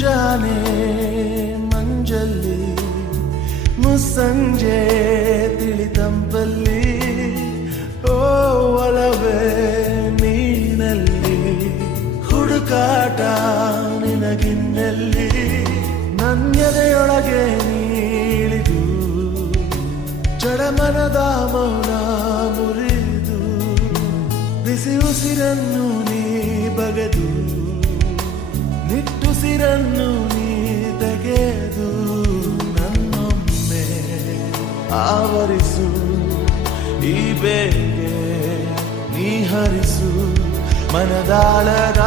ಮುಂಜಾನೆ ಮಂಜಲ್ಲಿ ಮುಸ್ಸಂಜೆ ತಿಳಿತಂಪಲ್ಲಿ ಓ ಒಲವೇ ನೀನಲ್ಲಿ ಹುಡುಕಾಟ ನಿನಗಿನ್ನಲ್ಲಿ ನನ್ನೆದೆಯೊಳಗೆ ನೀಳಿದು ಜಡಮನದ ಮೌನ ಮುರಿದು ಬಿಸಿ ಉಸಿರನ್ನು ನೀ ಬಗೆದು ನಿಟ್ಟುಸಿರನ್ನು ನೀ ತೆಗೆದು ನನ್ನೊಮ್ಮೆ ಆವರಿಸು ಈ ಬೇಗೆ ನೀ ಹರಿಸು ಮನದಾಳದ